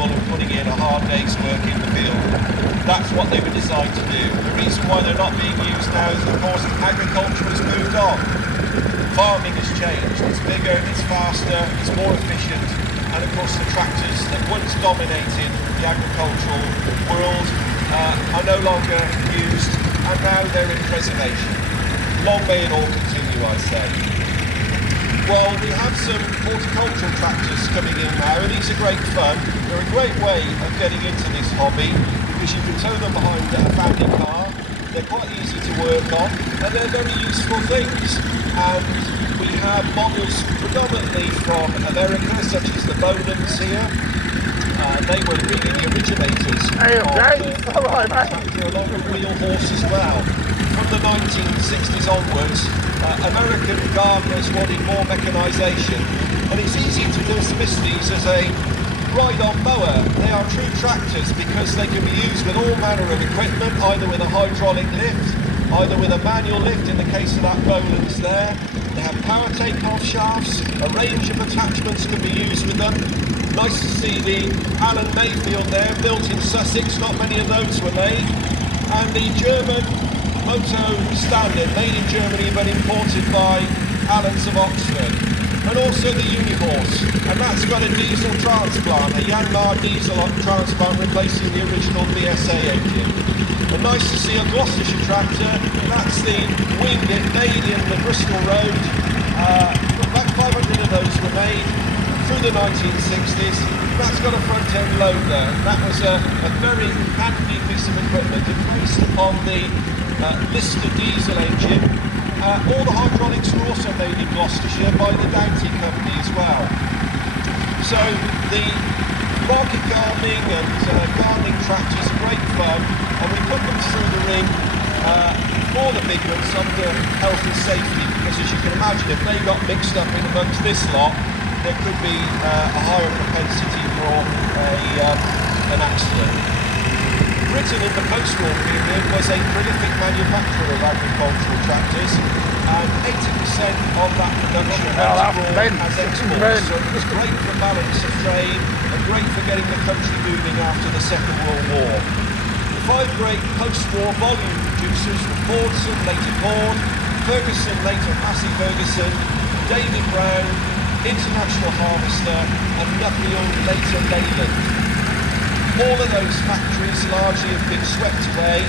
comfortable and putting in a hard day's work in the field. That's what they were designed to do. The reason why they're not being used now is, of course, agriculture has moved on. Farming has changed. It's bigger, it's faster, it's more efficient, and of course the tractors that once dominated the agricultural world are no longer used, and now they're in preservation. Long may it all continue, I say. Well, we have some horticultural tractors coming in now, and these are great fun. They're a great way of getting into this hobby because you can tow them behind a family car. They're quite easy to work on, and they're very useful things. And we have models predominantly from America, such as the Bonans here. They were really the originators of tractor along with wheel horse as well. From the 1960s onwards, American gardeners wanted more mechanisation, and it's easy to dismiss these as a ride-on mower. They are true tractors because they can be used with all manner of equipment, either with a hydraulic lift, either with a manual lift in the case of that Boland's there. They have power takeoff shafts, a range of attachments can be used with them. Nice to see the Alan Mayfield there, built in Sussex, not many of those were made. And the German Moto Standard, made in Germany but imported by Allens of Oxford. And also the Unihorse, and that's got a diesel transplant, a Yanmar diesel transplant replacing the original BSA engine. And nice to see a Gloucestershire tractor, that's the Wingdit made in the Bristol Road. About 500 of those were made through the 1960s. That's got a front end loader. That was a very handy piece of equipment. It's based on the Lister diesel engine. All the hydraulics were also made in Gloucestershire by the Doughty company as well. So the market gardening and gardening tractors are great fun, and we put them through the ring for the big ones under health and safety, because as you can imagine, if they got mixed up in amongst this lot, there could be a higher propensity for an accident. Britain in the post-war period was a prolific manufacturer of agricultural tractors, and 80% of that production went abroad as exports, so it was great for balance of trade and great for getting the country moving after the Second World War. The five great post-war volume producers were Fordson, later Ford, Ferguson, later Massey Ferguson, David Brown, International Harvester, and Nuffield, later Leyland. All of those factories largely have been swept away.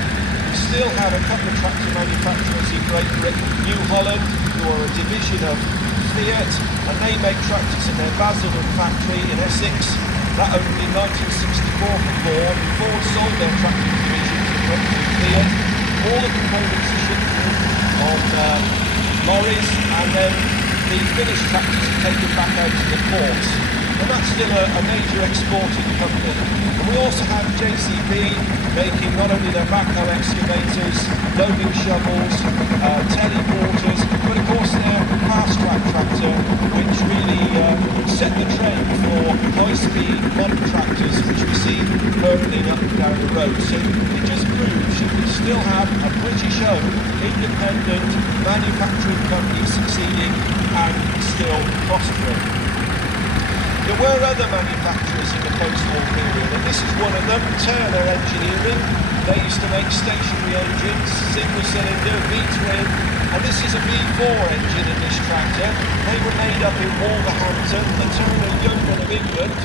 We still have a couple of tractor manufacturers in Great Britain, New Holland, who are a division of Fiat, and they make tractors in their Basildon factory in Essex. That opened in 1964 for Ford. Ford sold their tractor division to Fiat. All the components are shipped on lorries, and then the finished tractors are taken back out to the ports. And that's still a major exporting company. And we also have JCB making not only their backhoe excavators, loading shovels, teleporters, but of course their fast-track tractor, which really set the trend for high-speed modern tractors, which we see hurtling up and down the road. So it just proves that we still have a British-owned, independent manufacturing company succeeding and still prospering. There were other manufacturers in the post-war period, and this is one of them, Turner Engineering. They used to make stationary engines, single cylinder, V-twin, and this is a V4 engine in this tractor. They were made up in Wolverhampton, the Turner Youngman of England.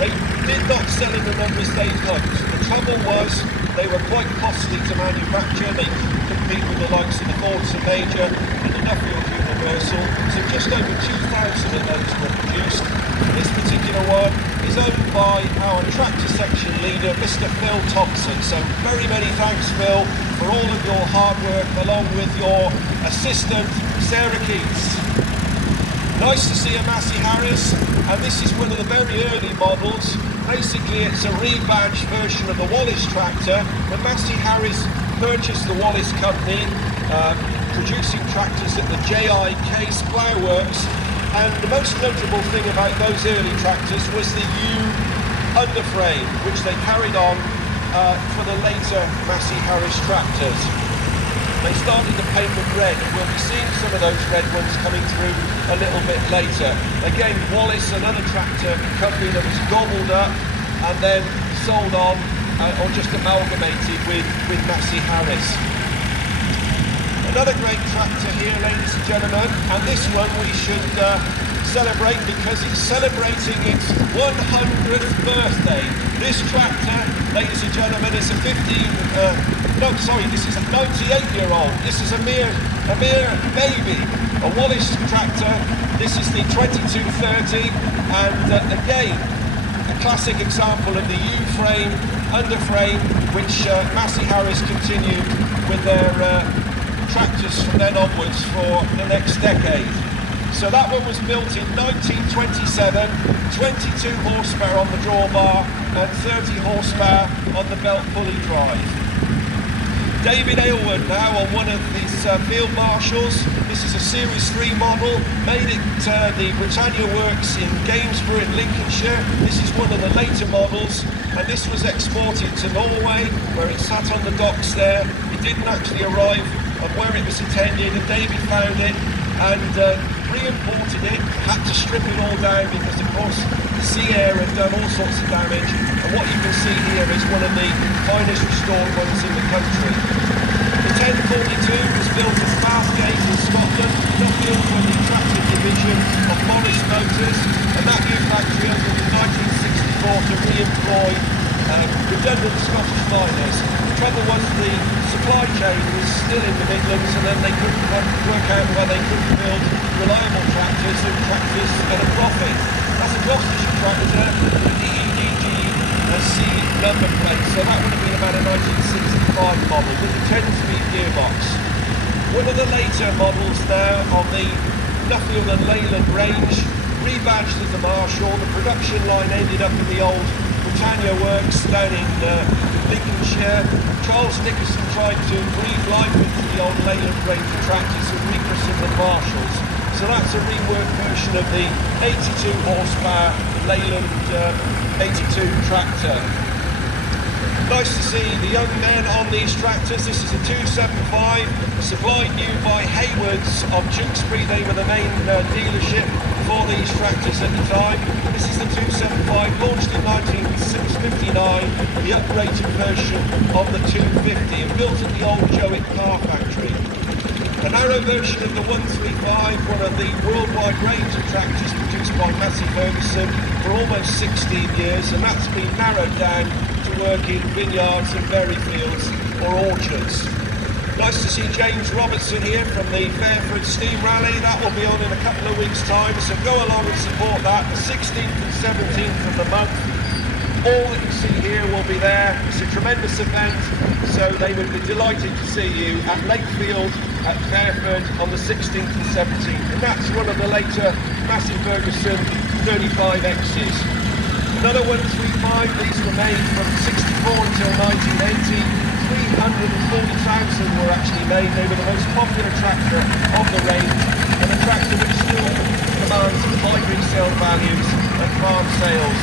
They did not sell in the numbers they hoped. The trouble was they were quite costly to manufacture. They couldn't compete with the likes of the Fordson Major and the Nuffield Universal, so just over 2,000 of those were produced. This particular one is owned by our tractor section leader, Mr. Phil Thompson. So very many thanks, Phil, for all of your hard work, along with your assistant, Sarah Keats. Nice to see a Massey Harris, and this is one of the very early models. Basically, it's a rebadged version of the Wallace tractor. When Massey Harris purchased the Wallace company, producing tractors at the J.I. Case Plough Works, and the most notable thing about those early tractors was the U underframe, which they carried on for the later Massey Harris tractors. They started to paint them red, and we'll be seeing some of those red ones coming through a little bit later. Again, Wallace, another tractor company that was gobbled up and then sold on or just amalgamated with Massey Harris. Another great tractor here, ladies and gentlemen, and this one we should celebrate because it's celebrating its 100th birthday. This tractor, ladies and gentlemen, is a 98-year-old. This is a mere baby, a Wallace tractor. This is the 2230, and again, a classic example of the U-frame, underframe, which Massey Harris continued with their tractors from then onwards for the next decade. So that one was built in 1927, 22 horsepower on the drawbar and 30 horsepower on the belt pulley drive. David Aylward now on one of these field marshals. This is a Series 3 model, made at the Britannia Works in Gainsborough in Lincolnshire. This is one of the later models, and this was exported to Norway, where it sat on the docks there. It didn't actually arrive of where it was intended, and Davey found it and re-imported it, had to strip it all down because of course the sea air had done all sorts of damage, and what you can see here is one of the finest restored ones in the country. The 1042 was built at Bathgate in Scotland, not built for the tractor division of Morris Motors, and that new factory opened in 1964 to re-employ redundant Scottish miners. The trouble was the supply chain was still in the Midlands, and then they couldn't work out why they couldn't build reliable tractors and tractors at a profit. That's a Gloucestershire tractor with the EDG-C number plate, so that would have been about a 1965 model with the 10-speed gearbox. One of the later models now on the Nuffield and Leyland range, rebadged as a Marshall. The production line ended up in the old Britannia Works down in Lincolnshire. Charles Nickerson tried to breathe life into the old Leyland range of tractors and rechristened them Marshalls. So that's a reworked version of the 82 horsepower Leyland 82 tractor. Nice to see the young men on these tractors. This is a 275, supplied new by Haywards of Tewkesbury. They were the main dealership for these tractors at the time. This is the 275, launched in 1959, the upgraded version of the 250, and built at the old Jowett car factory. A narrow version of the 135, one of the worldwide range of tractors produced by Massey Ferguson for almost 16 years, and that's been narrowed down to work in vineyards and berry fields or orchards. Nice to see James Robertson here from the Fairford Steam Rally. That will be on in a couple of weeks' time, so go along and support that, the 16th and 17th of the month. All that you see here will be there. It's a tremendous event, so they would be delighted to see you at Lakefield at Fairford on the 16th and 17th. And that's one of the later Massey Ferguson 35Xs. Another 135, these were made from 64 until 1980. 340,000 were actually made. They were the most popular tractor of the range, and a tractor which still commands high resale values and farm sales.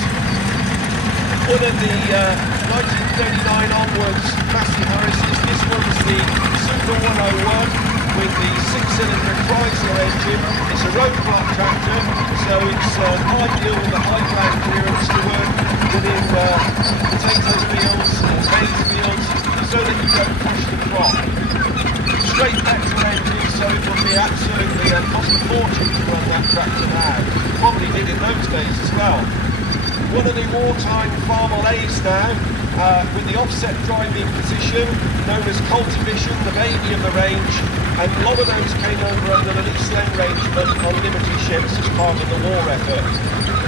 One of the 1939 onwards Massey Harris's, this one's the Super 101 with the 6-cylinder Chrysler engine. It's a road block tractor, so it's ideal with the high ground clearance to work within potato fields and maize fields, so that you don't push the crop. Straight vector engine, so it will be absolutely cost a fortune to run that tractor now. Probably did in those days as well. One of the wartime Farmall A's now, with the offset driving position, known as Cultivision, the baby of the range, and a lot of those came over under the East End arrangement on Liberty ships as part of the war effort.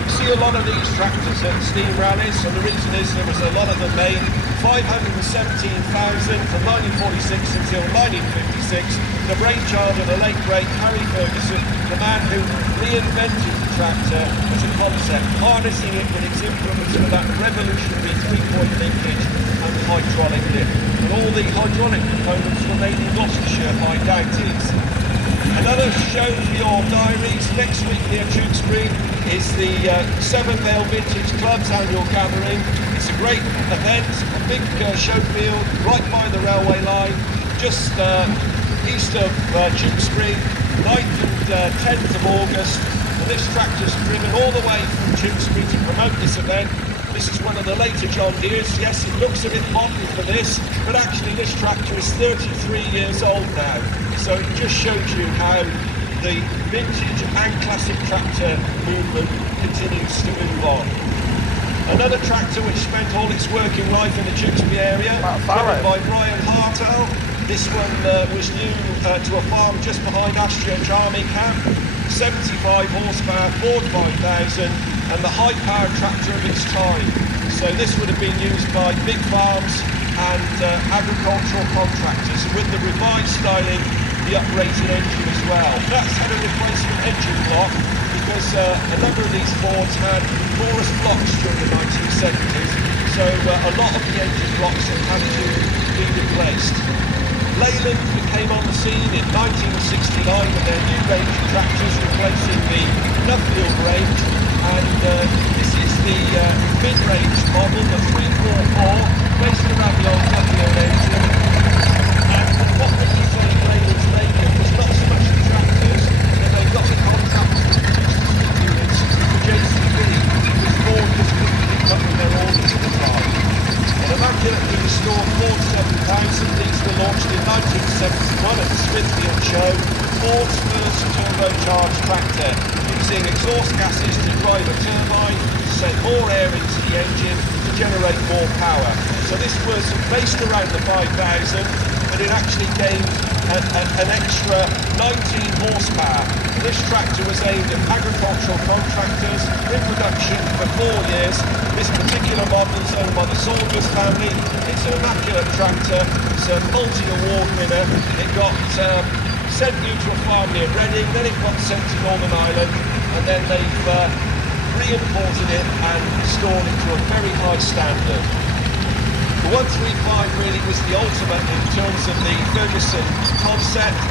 You see a lot of these tractors at steam rallies, and the reason is there was a lot of them made. 517,000 from 1946 until 1956, the brainchild of the late great Harry Ferguson, the man who reinvented the tractor as a concept, harnessing it with its implements for that revolutionary three-point linkage and hydraulic lift. And all the hydraulic components were made in Gloucestershire by Dowties. Another show for your diaries next week near Tewkesbury is the Seven Vale Vintage Club's annual gathering. It's a great event, a big show field right by the railway line, just east of Tewkesbury, 9th and 10th of August. And this tractor's driven all the way from Tewkesbury to promote this event. This is one of the later John Deeres. Yes, it looks a bit modern for this, but actually this tractor is 33 years old now. So it just shows you how the vintage and classic tractor movement continues to move on. Another tractor which spent all its working life in the Tewkesbury area, driven by Brian Hartell. This one was new to a farm just behind Ashchurch Army Camp. 75 horsepower, Ford 5000, and the high-powered tractor of its time. So this would have been used by big farms and agricultural contractors, with the revised styling, the uprated engine as well. That's had a replacement engine block because a number of these Fords had porous blocks during the 1970s, so a lot of the engine blocks have had to be replaced. Leyland came on the scene in 1969 with their new range of tractors replacing the Nuffield range, and this is the mid-range model, the 344, based around the old Nuffield engine. And what we can say Leyland's making was not so much the tractors, but they got the contracts to produce the steam units for JCB, because Ford was quickly up with their orders at the time. An immaculately restored Ford 7000, these were launched in 1971 at the Smithfield Show, Ford's first turbocharged tractor, using exhaust gases to drive a turbine to send more air into the engine to generate more power. So this was based around the 5000, but it actually gained an extra 19 horsepower. This tractor was aimed at agricultural contractors, in production for 4 years. This particular model is owned by the Saunders family. It's an immaculate tractor. It's a multi-award winner. It got sent new to a farm near Reading, then it got sent to Northern Ireland, and then they've re-imported it and restored it to a very high standard. The 135 really was the ultimate in terms of the Ferguson concept,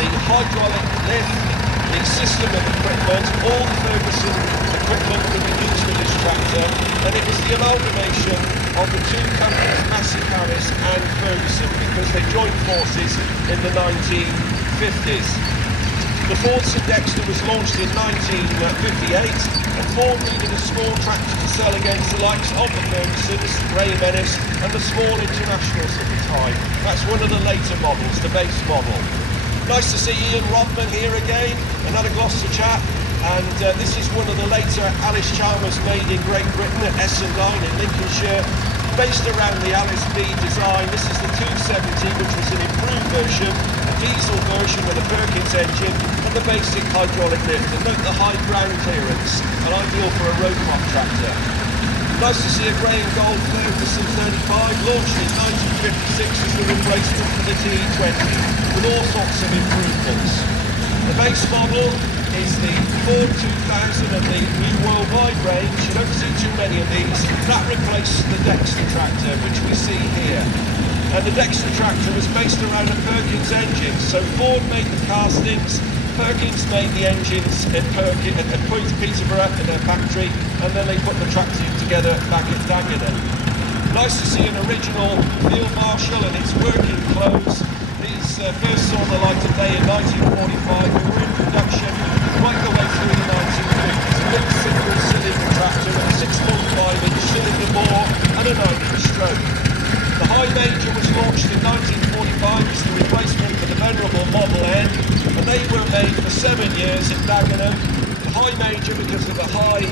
the hydraulic lift, the system of equipment. All the Ferguson equipment could be used with this tractor, and it was the amalgamation of the two companies, Massey Harris and Ferguson, because they joined forces in the 1950s. The Ford St Dexter was launched in 1958, and Ford needed a small tractor to sell against the likes of the Fergusons, Ray Menace, and the small internationals at the time. That's one of the later models, the base model. Nice to see Ian Rodman here again, another Gloucester chap, and this is one of the later Alice Chalmers made in Great Britain at Essendine in Lincolnshire, based around the Alice B design. This is the 270, which was an improved version, a diesel version with a Perkins engine and the basic hydraulic lift. And note the high ground clearance, an ideal for a road crop tractor. Nice to see a grey and gold Ferguson 35, launched in 1956 as the replacement for the TE20, with all sorts of improvements. The base model is the Ford 2000 and the new worldwide range. You don't see too many of these. That replaced the Dexter tractor, which we see here. And the Dexter tractor was based around a Perkins engine. So Ford made the castings, Perkins made the engines at Peterborough in their factory, and then they put the tractor together back at Dagenham. Nice to see an original Field Marshal in its working clothes. These first saw the light of day in 1945 and were in production right the way through the 1950s. A big single cylinder tractor with a 6.5-inch cylinder bore and a 9-inch stroke. The High Major was launched in 1945 as the replacement for the venerable Model N, and they were made for 7 years at Dagenham. The High Major because of the high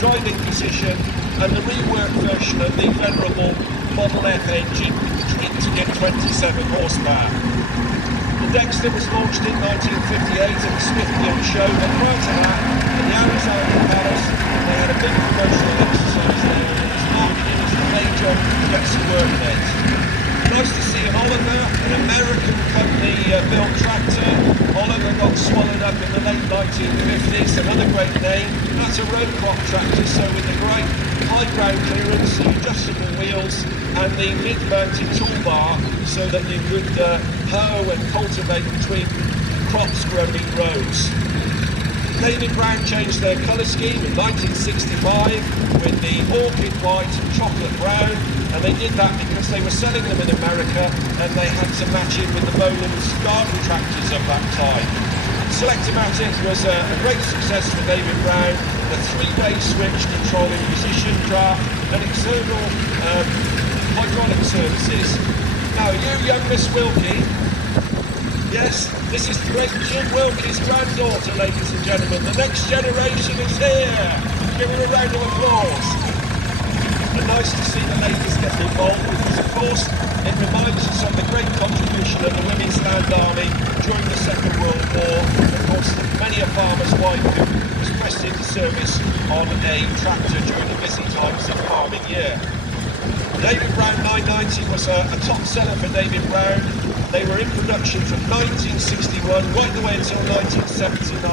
driving position, and the reworked version of the venerable Model F engine to get 27 horsepower. The Dexter was launched in 1958 at the Smithfield Show, but prior to that, in the Arizona Palace, they had a big promotional exercise there, and it was marketed as the major Dexter workbench. Nice to see an Oliver, an American company built tractor. Oliver got swallowed up in the late 1950s, another great name. That's a road crop tractor, so with the great high ground clearance, the adjustable wheels, and the mid-mounted toolbar, so that you could hoe and cultivate between crops growing rows. David Brown changed their colour scheme in 1965 with the orchid white and chocolate brown, and they did that because they were selling them in America and they had to match in with the Boland's garden tractors of that time. Selectomatic was a great success for David Brown, a three-way switch controlling position, draft, and external hydraulic services. Now, you young Miss Wilkie, yes, this is the great Jim Wilkie's granddaughter, ladies and gentlemen. The next generation is here. Give her a round of applause. And nice to see the ladies getting involved because, of course, it reminds us of the great contribution of the Women's Land Army during the Second World War. Of course, many a farmer's wife who was pressed into service on a tractor during the busy times of farming year. David Brown 990 was a top seller for David Brown. They were in production from 1961 right the way until 1979.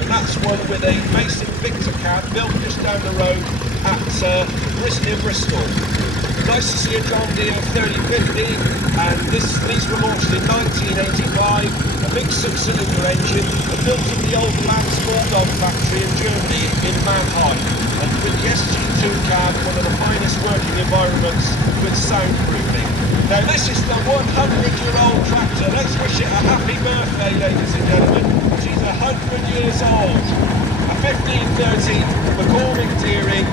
And that's one with a Mason Victor cab built just down the road at Bristol. Nice to see a John Deere 3050, and these were launched in 1985. A big 6-cylinder engine, built in the old Lance Bulldog factory in Germany in Mannheim. And with the SG2 cab, one of the finest working environments with soundproofing. Now this is the 100-year-old tractor. Let's wish it a happy birthday, ladies and gentlemen. She's 100 years old. A 1530 McCormick Deering,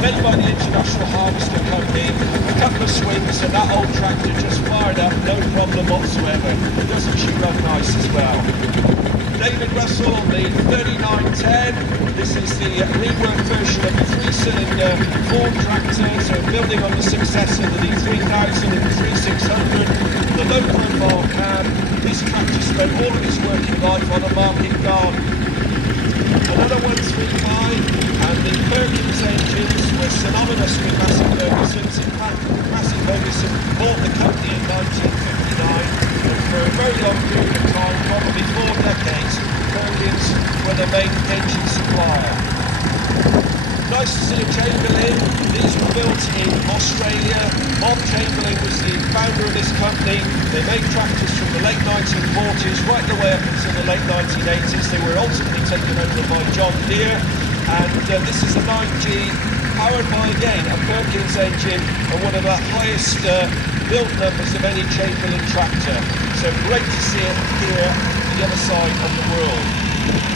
made by the International Harvester Company. A couple of swings and that old tractor just fired up, no problem whatsoever. Doesn't she run nice as well? David Russell, the 3910. This is the reworked version of the 3-cylinder Ford tractor, so building on the success of the 3000 and the 3600, the low profile cab. This tractor spent all of its working life on a market garden. Another 135, and the Perkins engines were synonymous with Massey Ferguson's. In fact, Massey Ferguson bought the company in 1959, and for a very long period of time, probably 4 decades, Perkins were the main engine supplier. Nice to see a Chamberlain. These were built in Australia. Bob Chamberlain was the founder of this company. They made tractors from the late 1940s right the way up until the late 1980s. They were ultimately taken over by John Deere. And this is a 9G powered by, again, a Perkins engine and one of the highest build numbers of any Chamberlain tractor. So great to see it here on the other side of the world.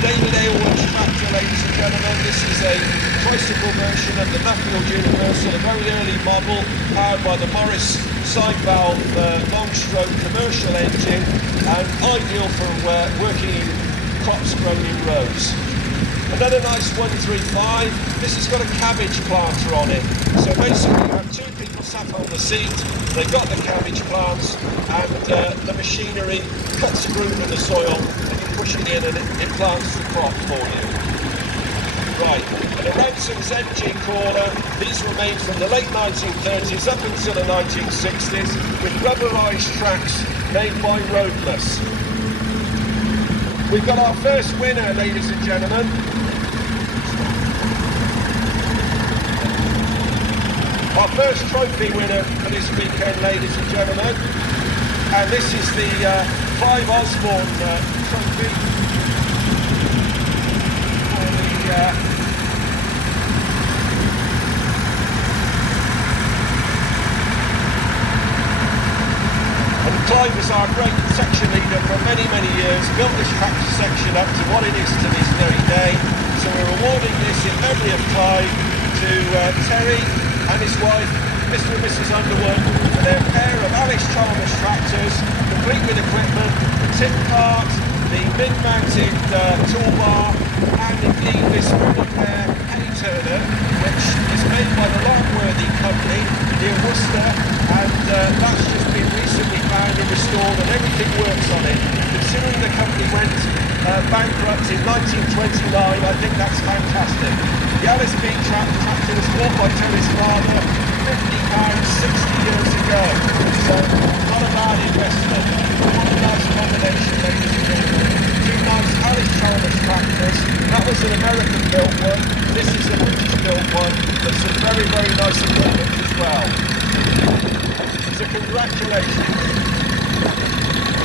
David Aylward's tractor, ladies and gentlemen. This is a tricycle version of the Nuffield Universal, a very early model, powered by the Morris side valve long stroke commercial engine, and ideal for working in crops grown in rows. Another nice 135. This has got a cabbage planter on it. So basically you have 2 people sat on the seat, they've got the cabbage plants, and the machinery cuts a groove in the soil, and you push it in and it plants the crop for you. Right, and a Ransom's engine crawler. These were made from the late 1930s up until the 1960s with rubberised tracks made by Roadless. We've got our first winner, ladies and gentlemen. Our first trophy winner for this weekend, ladies and gentlemen. And this is the Clive Osborne trophy. For Clive was our great section leader for many, many years, built this tractor section up to what it is to this very day. So we're awarding this in memory of Clive to Terry and his wife, Mr. and Mrs. Underwood, for their pair of Alice Chalmers tractors, complete with equipment, the tip cart, the mid-mounted toolbar, and indeed this very rare hay turner, which is made by the Longworthy Company near Worcester, and that's just been recently found and restored, and everything works on it. Considering the company went bankrupt in 1929, I think that's fantastic. The Alice B tractor was bought by Terry's father, £50 60 years ago, so not a bad investment. What a nice combination, ladies and gentlemen. 2 nice Alice Chalmers tractors. That was an American built one, this is a British built one, with some very, very nice equipment as well. So congratulations.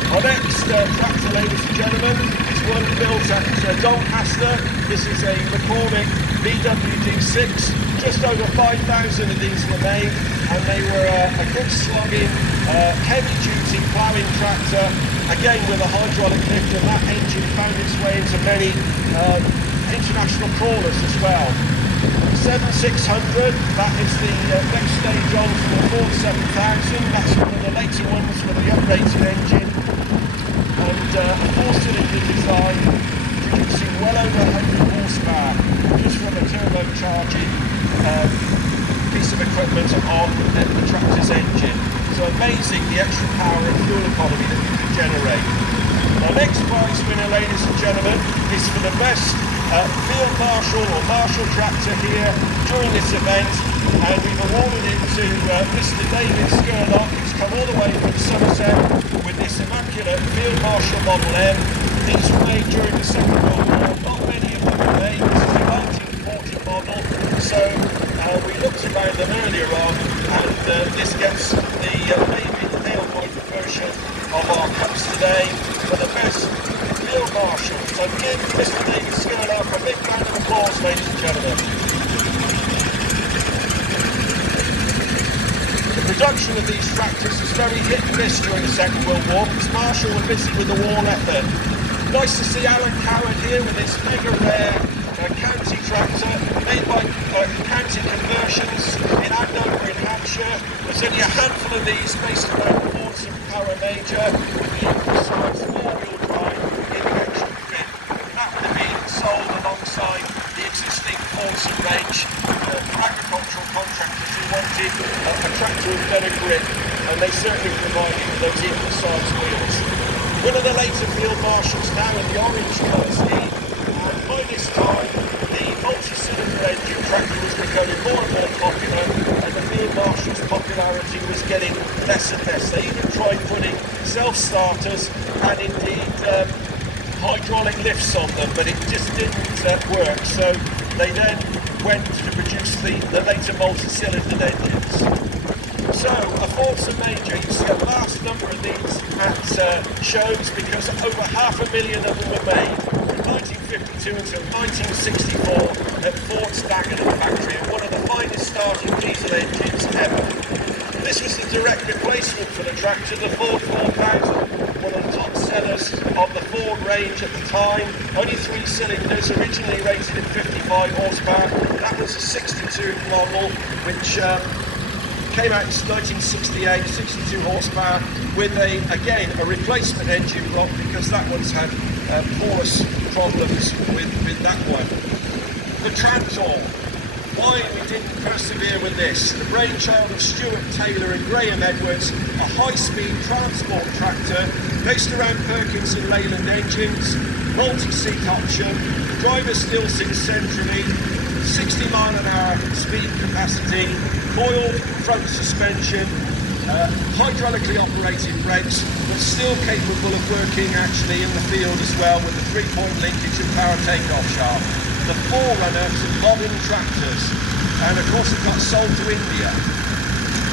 Our next tractor, ladies and gentlemen, is one built at Doncaster. This is a McCormick BWD6. Just over 5,000 of these were made, and they were a good slogging, heavy-duty ploughing tractor, again with a hydraulic lift, and that engine found its way into many international crawlers as well. 7600, that is the next stage on for the Ford 7000. That's one of the later ones for the uprated engine, and a 4-cylinder design producing well over 100 horsepower just from a turbocharging piece of equipment on the tractor's engine. So amazing the extra power and fuel economy that you can generate. Our next prize winner, ladies and gentlemen, is for the best field marshal or marshal tractor here during this event, and we've awarded it to Mr. David Skurlock, who's come all the way from Somerset with this immaculate Field Marshal Model M. These were made during the Second World War. Not many of them were made. This is a 1940 model, so we looked around them earlier on, and this gets the baby tail point version of our cups today for the best Field Marshal. So give Mr. David Skurlock a big round of applause, ladies and gentlemen. The production of these tractors was very hit and miss during the Second World War because Marshall were busy with the war effort. Nice to see Alan Coward here with this mega rare county tractor made by county conversions in Andover in Hampshire. There's only a handful of these based around Ford's and Power Major with the emphasised four-wheel drive in the actual kit. That would have been sold alongside the existing Ford's range for agricultural contractors who wanted a tractor with better grip, and they certainly provided with those emphasised wheels. One of the later Field Marshals now in the orange colour scheme, and by this time the multi-cylinder engine tractor was becoming more and more popular, and the Field Marshal's popularity was getting less and less. They even tried putting self-starters and indeed hydraulic lifts on them, but it just didn't work, so they then went to produce the later multi-cylinder engines. So, a Forza Major, you see a vast number of these at shows because over 500,000 of them were made from 1952 until 1964 at Ford's Dagenham factory, and one of the finest starting diesel engines ever. This was the direct replacement for the tractor, the Ford 4000, one of the top sellers of the Ford range at the time. Only 3 cylinders, originally rated at 55 horsepower. That was a 62 model, which came out in 1968, 62 horsepower, with again a replacement engine block because that one's had porous problems with that one. The Trantor. Why we didn't persevere with this? The brainchild of Stuart Taylor and Graham Edwards, a high-speed transport tractor based around Perkins and Leyland engines, multi-seat option, driver still sits centrally, 60 mile an hour speed capacity, coiled front suspension, hydraulically operated brakes, but still capable of working actually in the field as well with the 3-point linkage and power takeoff shaft. The forerunner to modern tractors, and of course it got sold to India.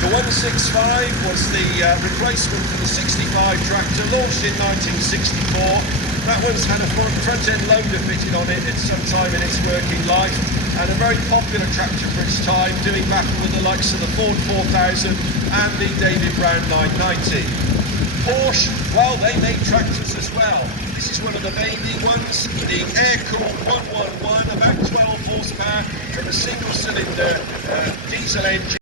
The 165 was the replacement for the 65 tractor, launched in 1964. That one's had a front-end loader fitted on it at some time in its working life, and a very popular tractor for its time, doing battle with the likes of the Ford 4000 and the David Brown 990. Porsche, well, they made tractors as well. This is one of the baby ones, the air-cooled 111, about 12 horsepower from a single-cylinder diesel engine.